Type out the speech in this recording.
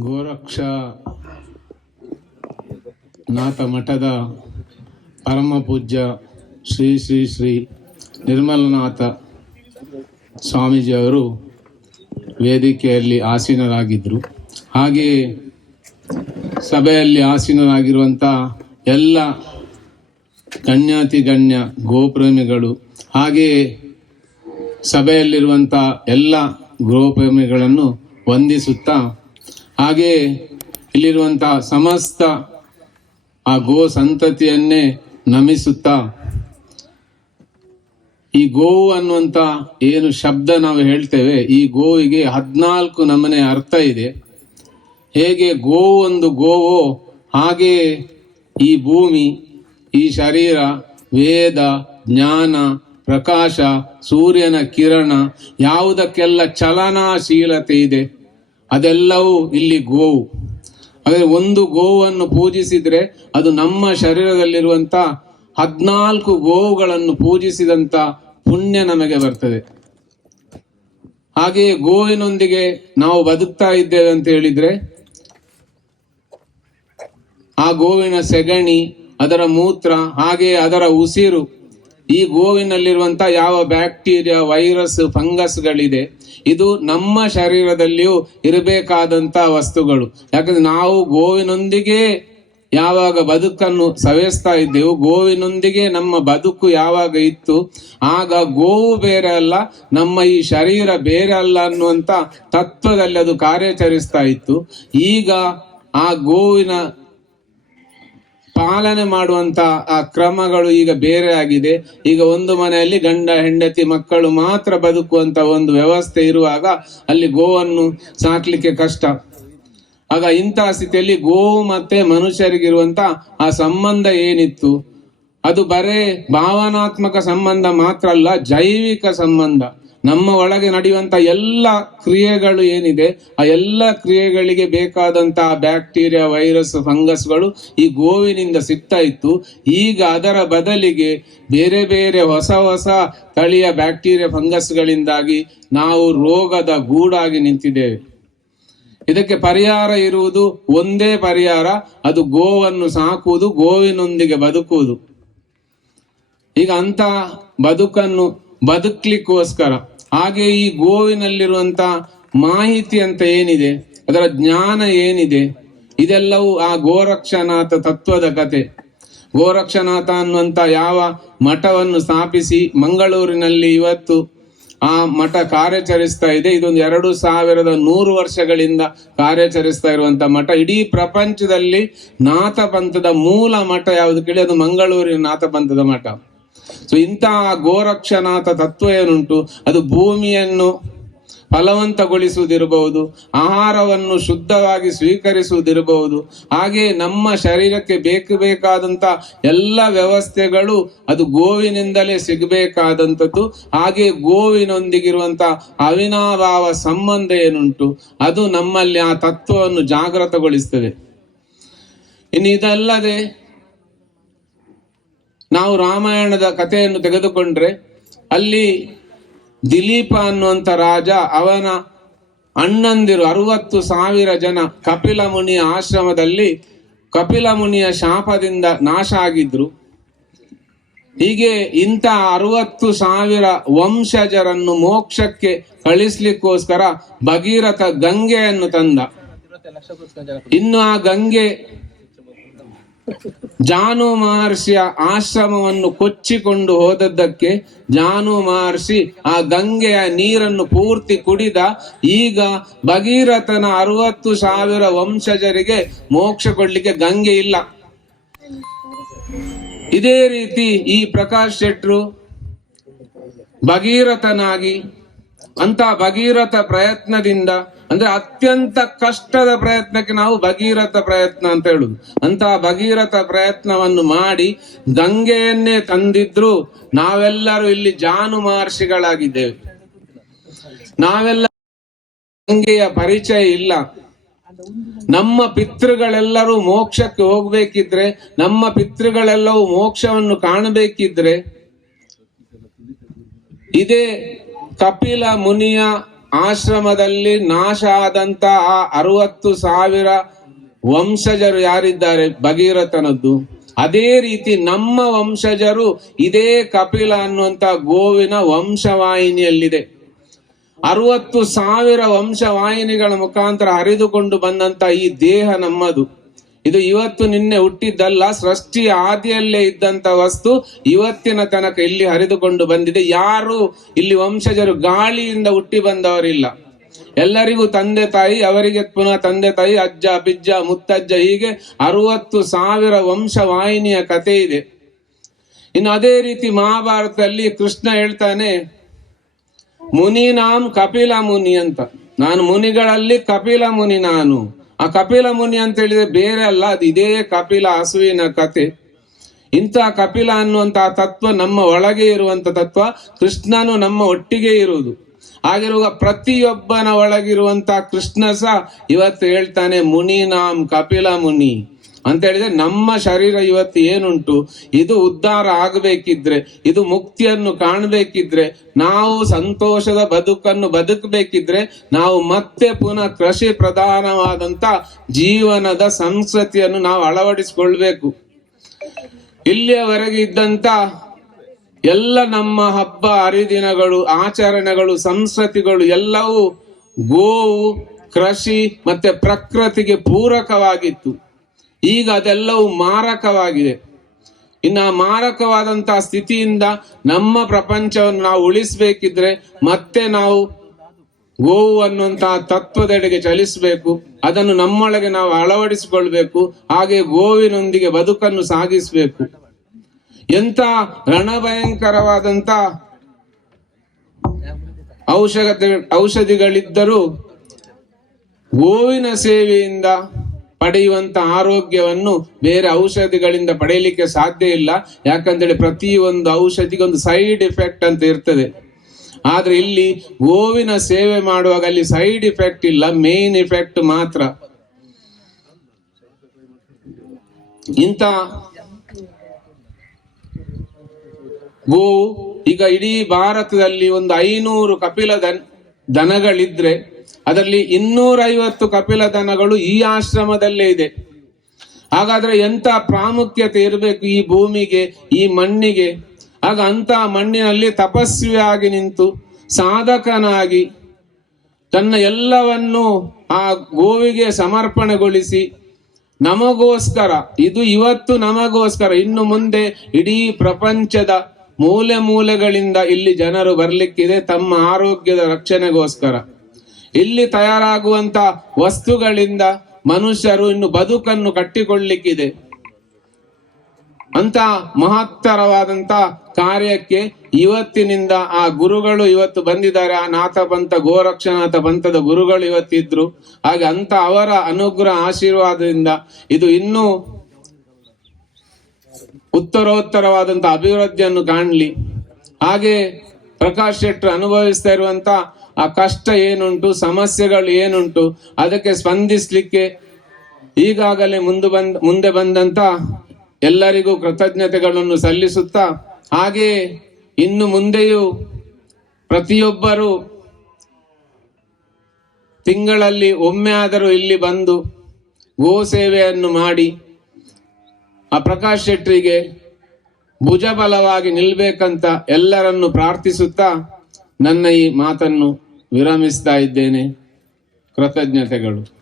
ಗೋರಕ್ಷ ನಾಥ ಮಠದ ಪರಮ ಪೂಜ್ಯ ಶ್ರೀ ಶ್ರೀ ಶ್ರೀ ನಿರ್ಮಲನಾಥ ಸ್ವಾಮೀಜಿಯವರು ವೇದಿಕೆಯಲ್ಲಿ ಆಸೀನರಾಗಿದ್ದರು. ಹಾಗೆಯೇ ಸಭೆಯಲ್ಲಿ ಆಸೀನರಾಗಿರುವಂಥ ಎಲ್ಲ ಗಣ್ಯಾತಿ ಗಣ್ಯ ಗೋಪ್ರೇಮಿಗಳು ಹಾಗೆಯೇ ಸಭೆಯಲ್ಲಿರುವಂಥ ಎಲ್ಲ ಗೋಪ್ರೇಮಿಗಳನ್ನು ವಂದಿಸುತ್ತಾ ಹಾಗೆಯೇ ಇಲ್ಲಿರುವಂತಹ ಸಮಸ್ತ ಆ ಗೋ ಸಂತತಿಯನ್ನೇ ನಮಿಸುತ್ತಾ, ಈ ಗೋವು ಅನ್ನುವಂತ ಏನು ಶಬ್ದ ನಾವು ಹೇಳ್ತೇವೆ, ಈ ಗೋವಿಗೆ ಹದಿನಾಲ್ಕು ನಮನೆ ಅರ್ಥ ಇದೆ. ಹೇಗೆ ಗೋವು ಒಂದು ಗೋವೋ, ಹಾಗೆ ಈ ಭೂಮಿ, ಈ ಶರೀರ, ವೇದ, ಜ್ಞಾನ, ಪ್ರಕಾಶ, ಸೂರ್ಯನ ಕಿರಣ, ಯಾವುದಕ್ಕೆಲ್ಲ ಚಲನಾಶೀಲತೆ ಇದೆ. ಅದೆಲ್ಲವೂ ಇಲ್ಲಿ ಗೋವು. ಹಾಗಾದ್ರೆ ಒಂದು ಗೋವನ್ನು ಪೂಜಿಸಿದ್ರೆ ಅದು ನಮ್ಮ ಶರೀರದಲ್ಲಿರುವಂತ ಹದಿನಾಲ್ಕು ಗೋವುಗಳನ್ನು ಪೂಜಿಸಿದಂತ ಪುಣ್ಯ ನಮಗೆ ಬರ್ತದೆ. ಹಾಗೆಯೇ ಗೋವಿನೊಂದಿಗೆ ನಾವು ಬದುಕ್ತಾ ಇದ್ದೇವೆ ಅಂತ ಹೇಳಿದ್ರೆ, ಆ ಗೋವಿನ ಸೆಗಣಿ, ಅದರ ಮೂತ್ರ, ಹಾಗೆಯೇ ಅದರ ಉಸಿರು ಈ ಗೋವಿನಲ್ಲಿರುವಂತಹ ಯಾವ ಬ್ಯಾಕ್ಟೀರಿಯಾ, ವೈರಸ್, ಫಂಗಸ್ಗಳಿದೆ, ಇದು ನಮ್ಮ ಶರೀರದಲ್ಲಿಯೂ ಇರಬೇಕಾದಂತ ವಸ್ತುಗಳು. ಯಾಕಂದ್ರೆ ನಾವು ಗೋವಿನೊಂದಿಗೆ ಯಾವಾಗ ಬದುಕನ್ನು ಸವೆಸ್ತಾ ಇದ್ದೆವು, ಗೋವಿನೊಂದಿಗೆ ನಮ್ಮ ಬದುಕು ಯಾವಾಗ ಇತ್ತು, ಆಗ ಗೋವು ಬೇರೆ ಅಲ್ಲ, ನಮ್ಮ ಈ ಶರೀರ ಬೇರೆ ಅಲ್ಲ ಅನ್ನುವಂತ ತತ್ವದಲ್ಲಿ ಅದು ಕಾರ್ಯಾಚರಿಸ್ತಾ ಇತ್ತು. ಈಗ ಆ ಗೋವಿನ ಪಾಲನೆ ಮಾಡುವಂತ ಆ ಕ್ರಮಗಳು ಈಗ ಬೇರೆ ಆಗಿದೆ. ಈಗ ಒಂದು ಮನೆಯಲ್ಲಿ ಗಂಡ, ಹೆಂಡತಿ, ಮಕ್ಕಳು ಮಾತ್ರ ಬದುಕುವಂತ ಒಂದು ವ್ಯವಸ್ಥೆ ಇರುವಾಗ ಅಲ್ಲಿ ಗೋವನ್ನು ಸಾಕ್ಲಿಕ್ಕೆ ಕಷ್ಟ. ಆಗ ಇಂತಹ ಸ್ಥಿತಿಯಲ್ಲಿ ಗೋವು ಮತ್ತೆ ಮನುಷ್ಯರಿಗಿರುವಂತ ಆ ಸಂಬಂಧ ಏನಿತ್ತು? ಅದು ಬರೇ ಭಾವನಾತ್ಮಕ ಸಂಬಂಧ ಮಾತ್ರ ಅಲ್ಲ, ಜೈವಿಕ ಸಂಬಂಧ. ನಮ್ಮ ಒಳಗೆ ನಡೆಯುವಂತ ಎಲ್ಲ ಕ್ರಿಯೆಗಳು ಏನಿದೆ, ಆ ಎಲ್ಲ ಕ್ರಿಯೆಗಳಿಗೆ ಬೇಕಾದಂತಹ ಬ್ಯಾಕ್ಟೀರಿಯಾ, ವೈರಸ್, ಫಂಗಸ್ಗಳು ಈ ಗೋವಿನಿಂದ ಸಿಗ್ತಾ ಇತ್ತು. ಈಗ ಅದರ ಬದಲಿಗೆ ಬೇರೆ ಬೇರೆ ಹೊಸ ಹೊಸ ತಳಿಯ ಬ್ಯಾಕ್ಟೀರಿಯಾ, ಫಂಗಸ್ಗಳಿಂದಾಗಿ ನಾವು ರೋಗದ ಗೂಡಾಗಿ ನಿಂತಿದ್ದೇವೆ. ಇದಕ್ಕೆ ಪರಿಹಾರ ಇರುವುದು ಒಂದೇ ಪರಿಹಾರ, ಅದು ಗೋವನ್ನು ಸಾಕುವುದು, ಗೋವಿನೊಂದಿಗೆ ಬದುಕುವುದು. ಈಗ ಅಂತ ಬದುಕನ್ನು ಬದುಕ್ಲಿಕ್ಕೋಸ್ಕರ ಹಾಗೆ ಈ ಗೋವಿನಲ್ಲಿರುವಂತ ಮಾಹಿತಿ ಅಂತ ಏನಿದೆ? ಅದರ ಜ್ಞಾನ ಏನಿದೆ? ಇದೆಲ್ಲವೂ ಆ ಗೋರಕ್ಷನಾಥ ತತ್ವದ ಕತೆ. ಗೋರಕ್ಷನಾಥ ಅನ್ನುವಂತ ಯಾವ ಮಠವನ್ನು ಸ್ಥಾಪಿಸಿ ಮಂಗಳೂರಿನಲ್ಲಿ ಇವತ್ತು ಆ ಮಠ ಕಾರ್ಯಾಚರಿಸ್ತಾ ಇದೆ. ಇದೊಂದು ಎರಡು ಸಾವಿರದ ನೂರು ವರ್ಷಗಳಿಂದ ಕಾರ್ಯಾಚರಿಸ್ತಾ ಇರುವಂತ ಮಠ. ಇಡೀ ಪ್ರಪಂಚದಲ್ಲಿ ನಾಥ ಪಂಥದ ಮೂಲ ಮಠ ಯಾವುದು ಕೇಳಿ? ಅದು ಮಂಗಳೂರಿನ ನಾಥ ಪಂಥದ ಮಠ. ಸೊ ಇಂತಹ ಗೋರಕ್ಷನಾಥ ತತ್ವ ಏನುಂಟು? ಅದು ಭೂಮಿಯನ್ನು ಫಲವಂತಗೊಳಿಸುವುದಿರಬಹುದು, ಆಹಾರವನ್ನು ಶುದ್ಧವಾಗಿ ಸ್ವೀಕರಿಸುವುದಿರಬಹುದು. ಹಾಗೆ ನಮ್ಮ ಶರೀರಕ್ಕೆ ಬೇಕು ಬೇಕಾದಂತ ಎಲ್ಲ ವ್ಯವಸ್ಥೆಗಳು ಅದು ಗೋವಿನಿಂದಲೇ ಸಿಗಬೇಕಾದಂಥದ್ದು. ಹಾಗೆ ಗೋವಿನೊಂದಿಗಿರುವಂತ ಅವಿನಾಭಾವ ಸಂಬಂಧ ಏನುಂಟು? ಅದು ನಮ್ಮಲ್ಲಿ ಆ ತತ್ವವನ್ನು ಜಾಗೃತಗೊಳಿಸ್ತದೆ. ಇನ್ನು ಇದಲ್ಲದೆ ನಾವು ರಾಮಾಯಣದ ಕಥೆಯನ್ನು ತೆಗೆದುಕೊಂಡ್ರೆ ಅಲ್ಲಿ ದಿಲೀಪ ಅನ್ನುವಂಥ ರಾಜ ಅವನ ಅಣ್ಣಂದಿರು ಅರವತ್ತು ಸಾವಿರ ಜನ ಕಪಿಲ ಮುನಿಯ ಆಶ್ರಮದಲ್ಲಿ ಕಪಿಲ ಮುನಿಯ ಶಾಪದಿಂದ ನಾಶ ಆಗಿದ್ರು. ಹೀಗೆ ಇಂಥ ಅರವತ್ತು ಸಾವಿರ ವಂಶಜರನ್ನು ಮೋಕ್ಷಕ್ಕೆ ಕಳಿಸ್ಲಿಕ್ಕೋಸ್ಕರ ಭಗೀರಥ ಗಂಗೆಯನ್ನು ತಂದ. ಇನ್ನು ಆ ಗಂಗೆ ಜಾನು ಮಹರ್ಷಿಯ ಆಶ್ರಮವನ್ನು ಕೊಚ್ಚಿಕೊಂಡು ಹೋದದ್ದಕ್ಕೆ ಜಾನು ಮಹರ್ಷಿ ಆ ಗಂಗೆಯ ನೀರನ್ನು ಪೂರ್ತಿ ಕುಡಿದ ಈಗ ಭಗೀರಥನ ಅರವತ್ತು ಸಾವಿರ ವಂಶಜರಿಗೆ ಮೋಕ್ಷ ಕೊಡ್ಲಿಕ್ಕೆ ಗಂಗೆ ಇಲ್ಲ. ಇದೇ ರೀತಿ ಈ ಪ್ರಕಾಶ್ ಶೆಟ್ರು ಭಗೀರಥನಾಗಿ ಅಂತ ಭಗೀರಥ ಪ್ರಯತ್ನದಿಂದ, ಅಂದ್ರೆ ಅತ್ಯಂತ ಕಷ್ಟದ ಪ್ರಯತ್ನಕ್ಕೆ ನಾವು ಭಗೀರಥ ಪ್ರಯತ್ನ ಅಂತ ಹೇಳುದು. ಅಂತ ಭಗೀರಥ ಪ್ರಯತ್ನವನ್ನು ಮಾಡಿ ಗಂಗೆಯನ್ನೇ ತಂದಿದ್ರು, ನಾವೆಲ್ಲರೂ ಇಲ್ಲಿ ಜಾನು ಮಹರ್ಷಿಗಳಾಗಿದ್ದೇವೆ. ನಾವೆಲ್ಲ ಗಂಗೆಯ ಪರಿಚಯ ಇಲ್ಲ. ನಮ್ಮ ಪಿತೃಗಳೆಲ್ಲರೂ ಮೋಕ್ಷಕ್ಕೆ ಹೋಗ್ಬೇಕಿದ್ರೆ, ನಮ್ಮ ಪಿತೃಗಳೆಲ್ಲವೂ ಮೋಕ್ಷವನ್ನು ಕಾಣಬೇಕಿದ್ರೆ, ಇದೇ ಕಪಿಲ ಮುನಿಯ ಆಶ್ರಮದಲ್ಲಿ ನಾಶ ಆದಂತ ಆ ಅರವತ್ತು ಸಾವಿರ ವಂಶಜರು ಯಾರಿದ್ದಾರೆ? ಭಗೀರಥನದ್ದು. ಅದೇ ರೀತಿ ನಮ್ಮ ವಂಶಜರು ಇದೇ ಕಪಿಲ ಅನ್ನುವಂತ ಗೋವಿನ ವಂಶವಾಹಿನಿಯಲ್ಲಿದೆ. ಅರವತ್ತು ಸಾವಿರ ವಂಶವಾಹಿನಿಗಳ ಮುಖಾಂತರ ಹರಿದುಕೊಂಡು ಬಂದಂತ ಈ ದೇಹ ನಮ್ಮದು. ಇದು ಇವತ್ತು ನಿನ್ನೆ ಹುಟ್ಟಿದ್ದಲ್ಲ, ಸೃಷ್ಟಿ ಆದಿಯಲ್ಲೇ ಇದ್ದಂತ ವಸ್ತು ಇವತ್ತಿನ ತನಕ ಇಲ್ಲಿ ಹರಿದುಕೊಂಡು ಬಂದಿದೆ. ಯಾರು ಇಲ್ಲಿ ವಂಶಜರು ಗಾಳಿಯಿಂದ ಹುಟ್ಟಿ ಬಂದವರಿಲ್ಲ. ಎಲ್ಲರಿಗೂ ತಂದೆ ತಾಯಿ, ಅವರಿಗೆ ಪುನಃ ತಂದೆ ತಾಯಿ, ಅಜ್ಜ, ಬಿಜ್ಜ, ಮುತ್ತಜ್ಜ, ಹೀಗೆ ಅರುವತ್ತು ಸಾವಿರ ವಂಶವಾಹಿನಿಯ ಕಥೆ ಇದೆ. ಇನ್ನು ಅದೇ ರೀತಿ ಮಹಾಭಾರತದಲ್ಲಿ ಕೃಷ್ಣ ಹೇಳ್ತಾನೆ, ಮುನಿ ನಾಮ್ ಕಪಿಲ ಮುನಿ ಅಂತ. ನಾನು ಮುನಿಗಳಲ್ಲಿ ಕಪಿಲ ಮುನಿ ನಾನು. ಆ ಕಪಿಲ ಮುನಿ ಅಂತ ಹೇಳಿದ್ರೆ ಬೇರೆ ಅಲ್ಲ, ಅದು ಇದೇ ಕಪಿಲ ಹಸುವಿನ ಕತೆ. ಇಂಥ ಕಪಿಲ ಅನ್ನುವಂತಹ ತತ್ವ ನಮ್ಮ ಒಳಗೆ ಇರುವಂತ ತತ್ವ, ಕೃಷ್ಣನು ನಮ್ಮ ಒಟ್ಟಿಗೆ ಇರುವುದು. ಆಗಿರುವ ಪ್ರತಿಯೊಬ್ಬನ ಒಳಗಿರುವಂತಹ ಕೃಷ್ಣ ಸಹ ಇವತ್ತು ಹೇಳ್ತಾನೆ, ಮುನಿ ನಾಮ್ ಕಪಿಲ ಮುನಿ. ಅಂತ ಹೇಳಿದ್ರೆ ನಮ್ಮ ಶರೀರ ಇವತ್ತು ಏನುಂಟು? ಇದು ಉದ್ಧಾರ ಆಗಬೇಕಿದ್ರೆ, ಇದು ಮುಕ್ತಿಯನ್ನು ಕಾಣಬೇಕಿದ್ರೆ, ನಾವು ಸಂತೋಷದ ಬದುಕನ್ನು ಬದುಕಬೇಕಿದ್ರೆ, ನಾವು ಮತ್ತೆ ಪುನಃ ಕೃಷಿ ಪ್ರಧಾನವಾದಂತ ಜೀವನದ ಸಂಸ್ಕೃತಿಯನ್ನು ನಾವು ಅಳವಡಿಸಿಕೊಳ್ಬೇಕು. ಇಲ್ಲಿಯವರೆಗೆ ಇದ್ದಂತ ಎಲ್ಲ ನಮ್ಮ ಹಬ್ಬ, ಹರಿದಿನಗಳು, ಆಚರಣೆಗಳು, ಸಂಸ್ಕೃತಿಗಳು ಎಲ್ಲವೂ ಗೋವು, ಕೃಷಿ ಮತ್ತೆ ಪ್ರಕೃತಿಗೆ ಪೂರಕವಾಗಿತ್ತು. ಈಗ ಅದೆಲ್ಲವೂ ಮಾರಕವಾಗಿದೆ. ಇನ್ನು ಆ ಮಾರಕವಾದಂತಹ ಸ್ಥಿತಿಯಿಂದ ನಮ್ಮ ಪ್ರಪಂಚವನ್ನು ನಾವು ಉಳಿಸ್ಬೇಕಿದ್ರೆ ಮತ್ತೆ ನಾವು ಗೋವು ಅನ್ನುವಂತಹ ತತ್ವದೆಡೆಗೆ ಚಲಿಸಬೇಕು, ಅದನ್ನು ನಮ್ಮೊಳಗೆ ನಾವು ಅಳವಡಿಸಿಕೊಳ್ಬೇಕು, ಹಾಗೆ ಗೋವಿನೊಂದಿಗೆ ಬದುಕನ್ನು ಸಾಗಿಸಬೇಕು. ಎಂತ ರಣಭಯಂಕರವಾದಂತ ಔಷಧ ಔಷಧಿಗಳಿದ್ದರೂ ಗೋವಿನ ಸೇವೆಯಿಂದ ಪಡೆಯುವಂತ ಆರೋಗ್ಯವನ್ನು ಬೇರೆ ಔಷಧಿಗಳಿಂದ ಪಡೆಯಲಿಕ್ಕೆ ಸಾಧ್ಯ ಇಲ್ಲ. ಯಾಕಂತೇಳಿ ಪ್ರತಿಯೊಂದು ಔಷಧಿಗೆ ಒಂದು ಸೈಡ್ ಎಫೆಕ್ಟ್ ಅಂತ ಇರ್ತದೆ. ಆದ್ರೆ ಇಲ್ಲಿ ಗೋವಿನ ಸೇವೆ ಮಾಡುವಾಗ ಅಲ್ಲಿ ಸೈಡ್ ಇಫೆಕ್ಟ್ ಇಲ್ಲ ಮೇನ್ ಇಫೆಕ್ಟ್ ಮಾತ್ರ. ಇಂಥ ಗೋವು, ಈಗ ಇಡೀ ಭಾರತದಲ್ಲಿ ಒಂದು ಐನೂರು ಕಪಿಲ ದನ್ ದನಗಳಿದ್ರೆ ಅದರಲ್ಲಿ ಇನ್ನೂರೈವತ್ತು ಕಪಿಲ ದನಗಳು ಈ ಆಶ್ರಮದಲ್ಲೇ ಇದೆ. ಹಾಗಾದ್ರೆ ಎಂತ ಪ್ರಾಮುಖ್ಯತೆ ಇರಬೇಕು ಈ ಭೂಮಿಗೆ, ಈ ಮಣ್ಣಿಗೆ? ಆಗ ಅಂತ ಮಣ್ಣಿನಲ್ಲಿ ತಪಸ್ವಿಯಾಗಿ ನಿಂತು, ಸಾಧಕನಾಗಿ ತನ್ನ ಎಲ್ಲವನ್ನು ಆ ಗೋವಿಗೆ ಸಮರ್ಪಣೆಗೊಳಿಸಿ, ನಮಗೋಸ್ಕರ, ಇದು ಇವತ್ತು ನಮಗೋಸ್ಕರ, ಇನ್ನು ಮುಂದೆ ಇಡೀ ಪ್ರಪಂಚದ ಮೂಲೆ ಮೂಲೆಗಳಿಂದ ಇಲ್ಲಿ ಜನರು ಬರ್ಲಿಕ್ಕಿದೆ ತಮ್ಮ ಆರೋಗ್ಯದ ರಕ್ಷಣೆಗೋಸ್ಕರ. ಇಲ್ಲಿ ತಯಾರಾಗುವಂತ ವಸ್ತುಗಳಿಂದ ಮನುಷ್ಯರು ಇನ್ನು ಬದುಕನ್ನು ಕಟ್ಟಿಕೊಳ್ಳಿಕ್ಕಿದೆ. ಅಂತ ಮಹತ್ತರವಾದಂತ ಕಾರ್ಯಕ್ಕೆ ಇವತ್ತಿನಿಂದ ಆ ಗುರುಗಳು ಇವತ್ತು ಬಂದಿದ್ದಾರೆ. ಆ ನಾಥ ಪಂಥ, ಗೋರಕ್ಷನಾಥ ಪಂಥದ ಗುರುಗಳು ಇವತ್ತಿದ್ರು. ಹಾಗೆ ಅಂತ ಅವರ ಅನುಗ್ರಹ ಆಶೀರ್ವಾದದಿಂದ ಇದು ಇನ್ನೂ ಉತ್ತರೋತ್ತರವಾದಂತ ಅಭಿವೃದ್ಧಿಯನ್ನು ಕಾಣಲಿ. ಹಾಗೆ ಪ್ರಕಾಶ್ ಶೆಟ್ಟರು ಅನುಭವಿಸ್ತಾ ಇರುವಂತ ಆ ಕಷ್ಟ ಏನುಂಟು, ಸಮಸ್ಯೆಗಳು ಏನುಂಟು, ಅದಕ್ಕೆ ಸ್ಪಂದಿಸಲಿಕ್ಕೆ ಈಗಾಗಲೇ ಮುಂದೆ ಬಂದ, ಮುಂದೆ ಬಂದಂತ ಎಲ್ಲರಿಗೂ ಕೃತಜ್ಞತೆಗಳನ್ನು ಸಲ್ಲಿಸುತ್ತಾ ಹಾಗೆಯೇ ಇನ್ನು ಮುಂದೆಯೂ ಪ್ರತಿಯೊಬ್ಬರು ತಿಂಗಳಲ್ಲಿ ಒಮ್ಮೆ ಆದರೂ ಇಲ್ಲಿ ಬಂದು ಗೋ ಸೇವೆಯನ್ನು ಮಾಡಿ, ಆ ಪ್ರಕಾಶ್ ಶೆಟ್ಟರಿಗೆ ಭುಜಬಲವಾಗಿ ನಿಲ್ಬೇಕಂತ ಎಲ್ಲರನ್ನು ಪ್ರಾರ್ಥಿಸುತ್ತಾ ನನ್ನ ಈ ಮಾತನ್ನು ವಿರಮಿಸ್ತಾ ಇದ್ದೇನೆ. ಕೃತಜ್ಞತೆಗಳು.